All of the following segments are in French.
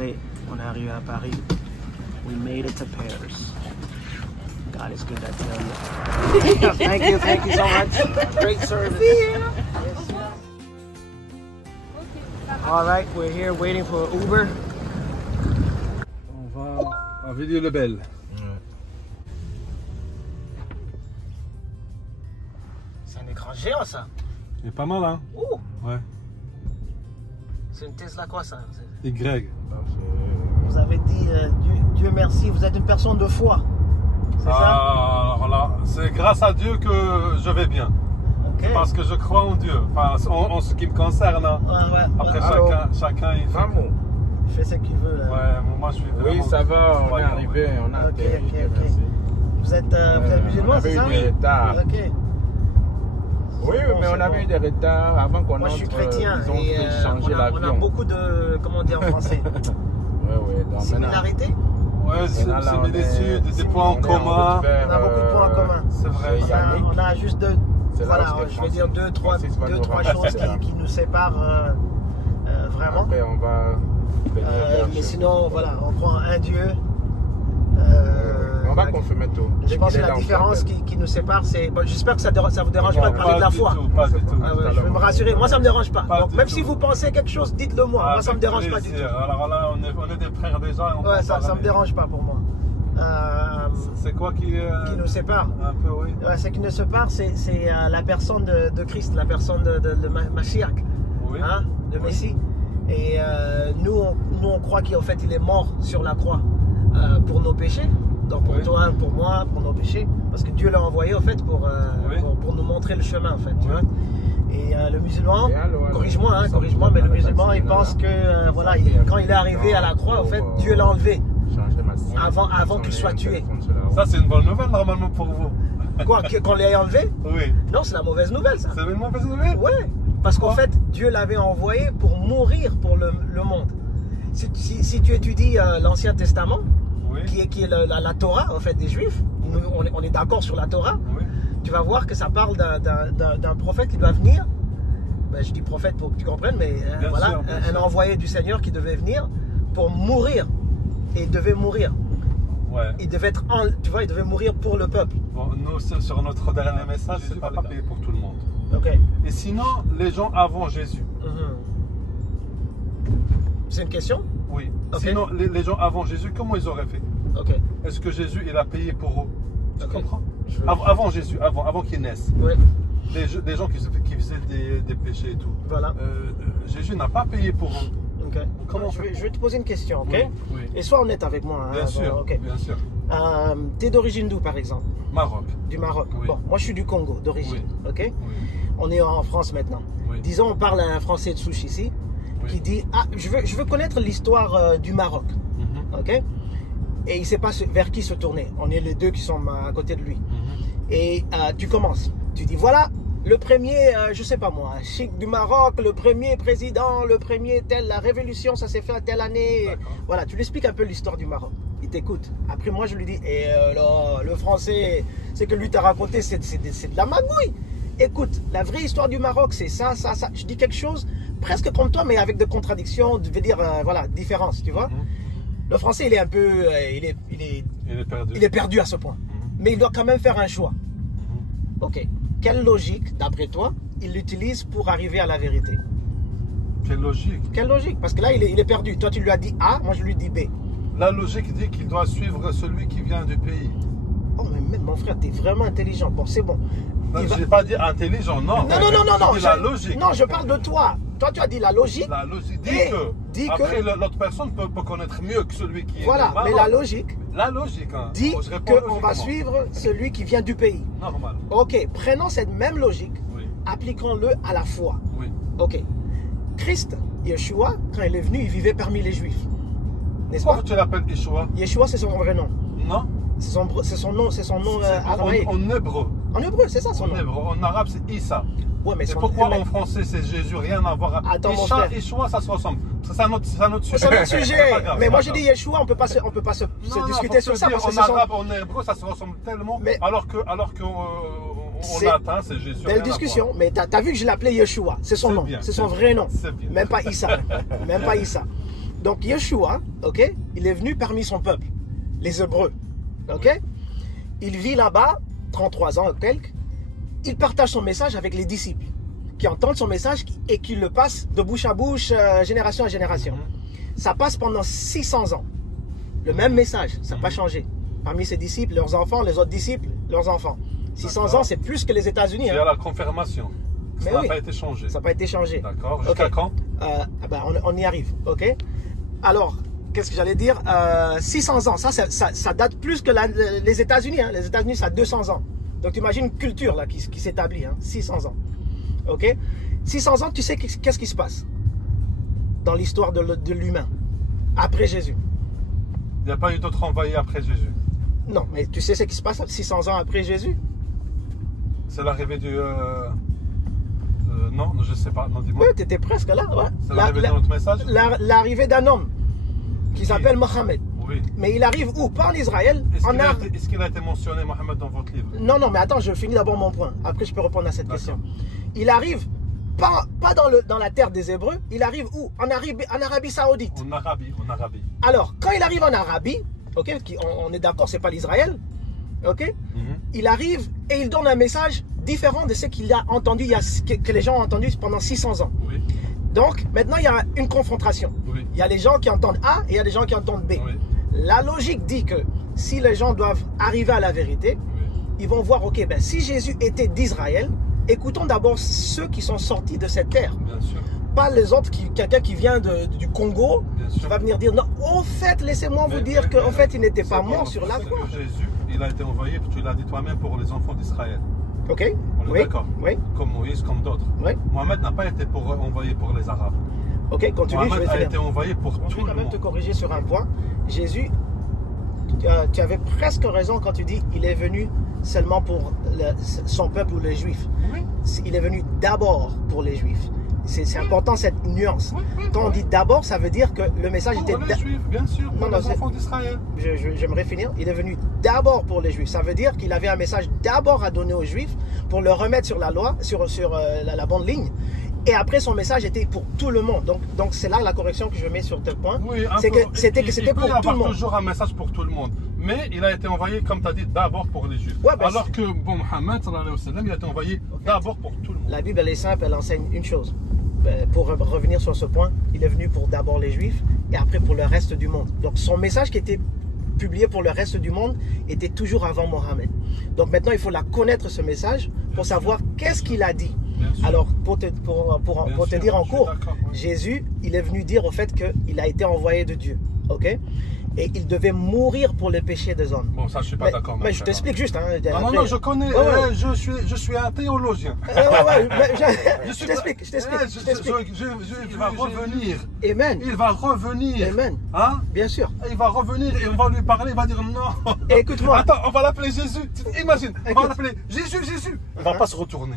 Allez, on est arrivé à Paris. We made it to Paris. God is good, I tell you. Thank you so much. Great service. Yes. All right, we're here waiting for Uber. On va à Villiers-le-Bel. C'est un écran géant, ça. Il est pas mal, hein? Ouh. Ouais. C'est une Tesla quoi, ça? Y. Vous avez dit, Dieu merci, vous êtes une personne de foi. C'est ça? Alors là, c'est grâce à Dieu que je vais bien. Okay. Parce que je crois en Dieu. Enfin, en ce qui me concerne. Hein. Ouais. Après, chacun il fait ce qu'il veut. Là. Ouais, moi je suis vraiment... Oui, ça va, on est arrivé, on a Ok. Vous êtes musulman, c'est ça? On avait eu des retards. Ok. Oui, mais on avait eu des retards avant qu'on entre. Moi, je suis chrétien ils ont fait changer l'avion. On a beaucoup de, comment dire en français? Oui. Similarité? Ouais, similitudes, des points en commun. On a beaucoup de points en commun. C'est vrai. On a juste deux, voilà, je vais dire deux, trois choses qui nous séparent vraiment. Après, on va mais sinon, voilà, on croit en un Dieu. On va confirmer tout. Je pense que la différence qui nous sépare, c'est... Bon, j'espère que ça ne vous dérange pas de parler de la foi. Pas du tout. Je vais me rassurer. Moi, ça ne me dérange pas. Donc, même si vous pensez quelque chose, dites-le moi. Moi, ça ne me dérange pas du tout. Alors là, on est des frères déjà. Ouais, ça ne me dérange pas pour moi. C'est quoi qui nous sépare? Un peu, oui. Ouais, ce qui nous sépare, c'est la personne de Christ, la personne de Mashiach, oui. Hein, de Messie. Et nous, on croit qu'en fait, il est mort sur la croix pour nos péchés. Donc pour toi, pour moi, pour nos péchés, parce que Dieu l'a envoyé en fait pour nous montrer le chemin en fait. Tu vois. Et le musulman, corrige-moi, mais le musulman il pense que voilà, quand il est arrivé à la croix, en fait, Dieu l'a enlevé avant qu'il soit tué. Ça c'est une bonne nouvelle normalement pour vous. Quoi, qu'on l'ait enlevé? Oui. Non, c'est la mauvaise nouvelle ça. C'est une mauvaise nouvelle? Oui, parce qu'en fait, Dieu l'avait envoyé pour mourir pour le monde. Si tu étudies l'Ancien Testament, qui est la Torah en fait des Juifs, on est d'accord sur la Torah, tu vas voir que ça parle d'un prophète qui doit venir, ben, je dis prophète pour que tu comprennes, mais voilà, un envoyé du Seigneur qui devait venir pour mourir, et il devait mourir. Ouais. Il devait être, tu vois, il devait mourir pour le peuple. Bon, nous, sur notre dernier message, c'est pas payé pour tout le monde. Okay. Et sinon, les gens avant Jésus. C'est une question? Oui. Okay. Sinon, les gens avant Jésus, comment ils auraient fait? Okay. Est-ce que Jésus, il a payé pour eux? Tu comprends? Avant Jésus, avant qu'il naisse. Oui. Des gens qui faisaient des péchés et tout. Voilà. Jésus n'a pas payé pour eux. Okay. Comment je vais te poser une question, ok? Oui. Et sois honnête avec moi. Bien sûr. Okay. Bien sûr. T'es d'origine d'où, par exemple? Maroc. Du Maroc. Oui. Bon, moi je suis du Congo d'origine, ok? Oui. On est en France maintenant. Oui. Disons, on parle à un Français de souche ici qui dit je veux connaître l'histoire du Maroc, ok? Et il ne sait pas vers qui se tourner. On est les deux qui sont à côté de lui. Et tu commences. Tu dis voilà. Le premier, je sais pas moi, chic du Maroc, le premier président, le premier tel, la révolution, ça s'est fait à telle année. Voilà, tu lui expliques un peu l'histoire du Maroc. Il t'écoute. Après, moi, je lui dis, le français, c'est que lui t'a raconté, c'est de la magouille. Écoute, la vraie histoire du Maroc, c'est ça. Je dis quelque chose presque comme toi, mais avec des contradictions, je veux dire, voilà, différence, tu vois. Le français, il est un peu, il est perdu à ce point. Mais il doit quand même faire un choix. Ok. Quelle logique, d'après toi, il utilise pour arriver à la vérité? Quelle logique? Quelle logique? Parce que là, il est perdu. Toi, tu lui as dit A, moi, je lui dis B. La logique dit qu'il doit suivre celui qui vient du pays. Oh, mais même mon frère, t'es vraiment intelligent. Bon, c'est bon. Je n'ai pas dit intelligent, non. Non. La logique. Non, je parle de toi. Toi, tu as dit la logique. La logique dit que après, l'autre personne peut connaître mieux que celui qui est voilà, mais la logique. La logique, hein. Dit qu'on va suivre celui qui vient du pays. Normal. Ok, prenons cette même logique, appliquons-le à la foi. Oui. Ok. Christ, Yeshua, quand il est venu, il vivait parmi les Juifs. N'est-ce pas? Pourquoi tu l'appelles Yeshua? Yeshua, c'est son vrai nom. Non. C'est son nom aramaïque. En hébreu. En hébreu, c'est ça son nom. En hébreu. En arabe, c'est Issa. Ouais, mais pourquoi en français c'est Jésus? Rien à voir. Attends, Yeshua, ça se ressemble. C'est un autre sujet. C'est un autre sujet. Mais moi, je dis Yeshua, on peut pas se discuter sur ça. Parce que en arabe, en hébreu, ça se ressemble tellement. Mais alors que on latin, c'est Jésus. Belle discussion. Mais t'as vu que je l'appelais Yeshua. C'est son nom. C'est son vrai nom. Même pas Issa. Même pas Issa. Donc Yeshua, ok, il est venu parmi son peuple, les Hébreux, ok. Il vit là-bas, 33 ans ou quelques. Il partage son message avec les disciples, qui entendent son message et qui le passent de bouche à bouche, génération à génération. Ça passe pendant 600 ans. Le même message, ça n'a pas changé. Parmi ses disciples, leurs enfants, les autres disciples, leurs enfants. 600 ans, c'est plus que les États-Unis. Il y a la confirmation. Ça n'a pas été changé. Ça n'a pas été changé. D'accord. Jusqu'à quand on y arrive. Ok. Alors, qu'est-ce que j'allais dire 600 ans, ça date plus que les États-Unis. Hein. Les États-Unis, ça a 200 ans. Donc, tu imagines une culture là, qui s'établit. Hein. 600 ans. Ok. 600 ans, tu sais qu'est-ce qui se passe dans l'histoire de l'humain après Jésus. Il n'y a pas eu d'autres envoyés après Jésus. Non, mais tu sais ce qui se passe 600 ans après Jésus? C'est l'arrivée du... non, je ne sais pas. Non, dis-moi. Oui, tu étais presque là. Ouais. C'est l'arrivée de notre message. L'arrivée d'un homme qui s'appelle Mohammed. Oui. Mais il arrive où? Pas en Israël. Est-ce qu'il a été mentionné, Mohammed, dans votre livre? Non, mais attends, je finis d'abord mon point. Après, je peux répondre à cette question. Il arrive pas dans la terre des Hébreux. Il arrive où? En Arabie Saoudite. En Arabie. Alors, quand il arrive en Arabie, ok, on est d'accord, c'est pas l'Israël, ok, il arrive et il donne un message différent de ce qu'il a entendu, que les gens ont entendu pendant 600 ans. Oui. Donc, maintenant, il y a une confrontation. Oui. Il y a les gens qui entendent A et il y a des gens qui entendent B. Oui. La logique dit que si les gens doivent arriver à la vérité, ils vont voir, ok, ben, si Jésus était d'Israël, écoutons d'abord ceux qui sont sortis de cette terre. Bien sûr. Pas les autres, quelqu'un qui vient du Congo, qui va venir dire, non, au fait, laissez-moi vous dire qu'en fait, il n'était pas mort sur la croix. Jésus, il a été envoyé, tu l'as dit toi-même, pour les enfants d'Israël. Ok. On est d'accord. Oui. Comme Moïse, comme d'autres. Oui. Mohamed n'a pas été envoyé pour les Arabes. Ok, continue. Mohamed a été envoyé pour tout le monde. Je vais quand même te corriger sur un point. Jésus, tu avais presque raison quand tu dis il est venu seulement pour son peuple ou les Juifs. Oui. Il est venu d'abord pour les Juifs. C'est important cette nuance. Quand on dit d'abord, ça veut dire que le message était... Pour les Juifs, bien sûr, pour les enfants d'Israël. J'aimerais finir. Il est venu d'abord pour les Juifs. Ça veut dire qu'il avait un message d'abord à donner aux Juifs pour le remettre sur la loi, sur la bonne ligne. Et après, son message était pour tout le monde. Donc c'est là la correction que je mets sur tel point. Oui, c'était pour tout le monde. Il peut y avoir toujours un message pour tout le monde. Mais il a été envoyé, comme tu as dit, d'abord pour les Juifs. Ouais, alors que Mohammed, il a été envoyé d'abord pour tout le monde. La Bible, elle est simple, elle enseigne une chose. Pour revenir sur ce point, il est venu pour d'abord les Juifs et après pour le reste du monde. Donc son message qui était publié pour le reste du monde était toujours avant Mohammed. Donc maintenant, il faut la connaître, ce message, pour savoir qu'est-ce qu'il a dit. Alors, pour te dire en cours, Jésus, il est venu dire au fait qu'il a été envoyé de Dieu. Ok? Et il devait mourir pour les péchés des hommes. Bon, ça, je suis pas d'accord. Mais je t'explique juste. Hein, non, je connais. Je suis un théologien. Je t'explique. Il va revenir. Amen. Il va revenir. Amen. Hein? Bien sûr. Il va revenir et on va lui parler. Il va dire non. Écoute-moi. Attends, on va l'appeler Jésus. Imagine, on va l'appeler Jésus. Il va pas se retourner.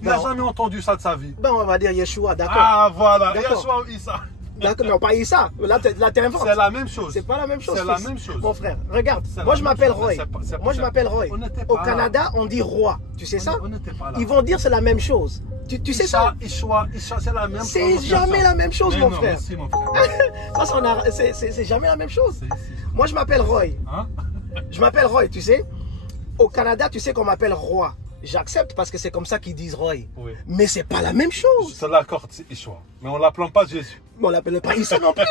Il n'a jamais entendu ça de sa vie. Ben, on va dire Yeshua, d'accord. Ah, voilà. Yeshua ou Issa. D'accord, non, pas Issa. Là, tu inventes. C'est la même chose. C'est pas la même chose. C'est la même chose. Mon frère, regarde. Moi, je m'appelle Roy. Au Canada, on dit roi. Tu sais ça? On n'était pas là. Ils vont dire c'est la même chose. Tu sais ça? Issa, c'est la même chose. C'est jamais la même chose, mon frère. Si, mon frère. C'est jamais la même chose. Moi, je m'appelle Roy. Je m'appelle Roy, tu sais. Au Canada, tu sais qu'on m'appelle roi. J'accepte parce que c'est comme ça qu'ils disent Roy. Oui. Mais c'est pas la même chose. Je te l'accorde, Yeshua. Mais on l'appelle pas Jésus. Mais on l'appelle pas Issa non plus.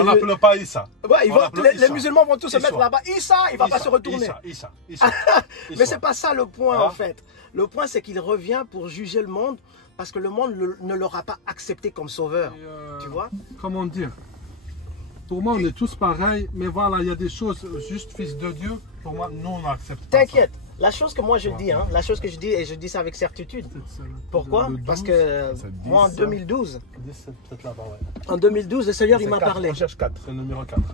On l'appelle pas Issa. Ouais, les musulmans vont tous se mettre là-bas. Issa, il va pas se retourner. Issa. Mais c'est pas ça le point en fait. Le point c'est qu'il revient pour juger le monde parce que le monde ne l'aura pas accepté comme sauveur. Tu vois? Comment dire? Pour moi, on est tous pareils, mais voilà, il y a des choses, juste fils de Dieu, pour moi, non, on n'accepte pas. T'inquiète. La chose que moi je dis, hein, la chose que je dis, et je dis ça avec certitude. Pourquoi? Parce que moi en 2012, en 2012, le Seigneur il m'a parlé. On cherche 4, c'est le numéro 4. Ouais.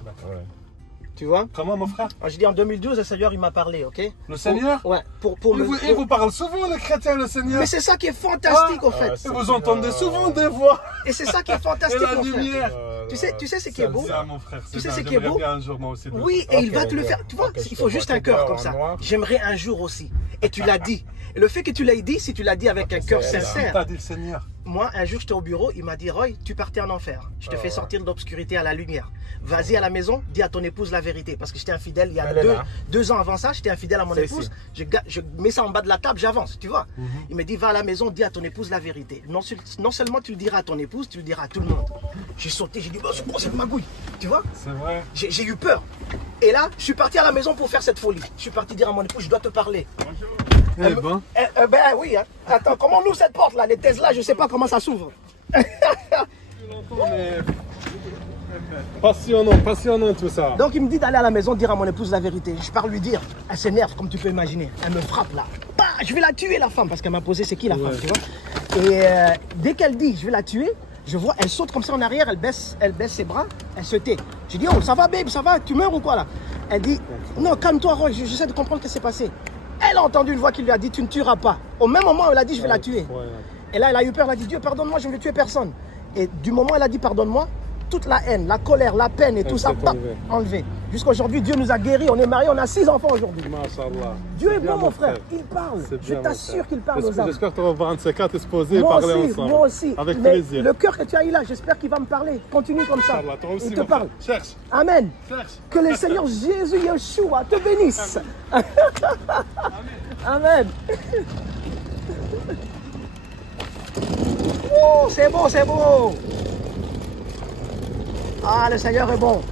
Tu vois? Comment, mon frère? Je dis en 2012, le Seigneur il m'a parlé, ok? Le Seigneur? Ouais. Il vous parle souvent, les chrétiens, le Seigneur. Mais c'est ça qui est fantastique, en fait. Et vous entendez souvent des voix. Et c'est ça qui est fantastique, et la lumière. Tu sais ce qui est beau? Mon frère, tu sais ce qui est beau? Un jour, moi aussi, oui, et il va te le faire. Tu vois, il faut juste un cœur comme ça. J'aimerais un jour aussi. Et tu l'as dit. Et le fait que tu l'aies dit, si tu l'as dit avec un cœur sincère. T'as dit le Seigneur. moi, un jour, j'étais au bureau, il m'a dit, Roy, tu partais en enfer. Je te fais sortir de l'obscurité à la lumière. Vas-y à la maison, dis à ton épouse la vérité. Parce que j'étais infidèle il y a deux ans avant ça, j'étais infidèle à mon épouse. Je mets ça en bas de la table, j'avance, tu vois. Il me dit, va à la maison, dis à ton épouse la vérité. Non seulement tu le diras à ton épouse, tu le diras à tout le monde. J'ai sauté, j'ai dit, bah, c'est quoi cette magouille, tu vois. C'est vrai. J'ai eu peur. Et là, je suis parti à la maison pour faire cette folie. Je suis parti dire à mon épouse, je dois te parler. Bonjour. Ben oui, hein. Attends, comment on ouvre cette porte là? Les Tesla, je sais pas comment ça s'ouvre. Passionnant tout ça. Donc il me dit d'aller à la maison dire à mon épouse la vérité. Je pars lui dire. Elle s'énerve comme tu peux imaginer. Elle me frappe là. Bah, je vais la tuer la femme parce qu'elle m'a posé c'est qui la femme, tu vois. Et dès qu'elle dit je vais la tuer, je vois elle saute comme ça en arrière, elle baisse ses bras, elle se tait. Je dis oh ça va babe, ça va, tu meurs ou quoi là? Elle dit non calme-toi Roy, j'essaie de comprendre ce qui s'est passé. Elle a entendu une voix qui lui a dit tu ne tueras pas. Au même moment elle a dit je vais la tuer. Et là elle a eu peur, elle a dit Dieu pardonne-moi, je ne veux tuer personne. Et du moment où elle a dit pardonne-moi, toute la haine, la colère, la peine et tout ça, enlevé. Jusqu'aujourd'hui, Dieu nous a guéris, on est mariés, on a 6 enfants aujourd'hui. Dieu est bon, mon frère, il parle. Je t'assure qu'il parle aux âmes. J'espère que tu vas voir un de ces quatre et se poser et parler ensemble. Moi aussi, avec mais plaisir. Le cœur que tu as eu là, j'espère qu'il va me parler. Continue comme ça. Il te parle. Cherche. Amen. Cherche. Que le Seigneur Jésus Yeshua te bénisse. Amen. Oh, c'est beau, c'est beau. Ah, le Seigneur est bon.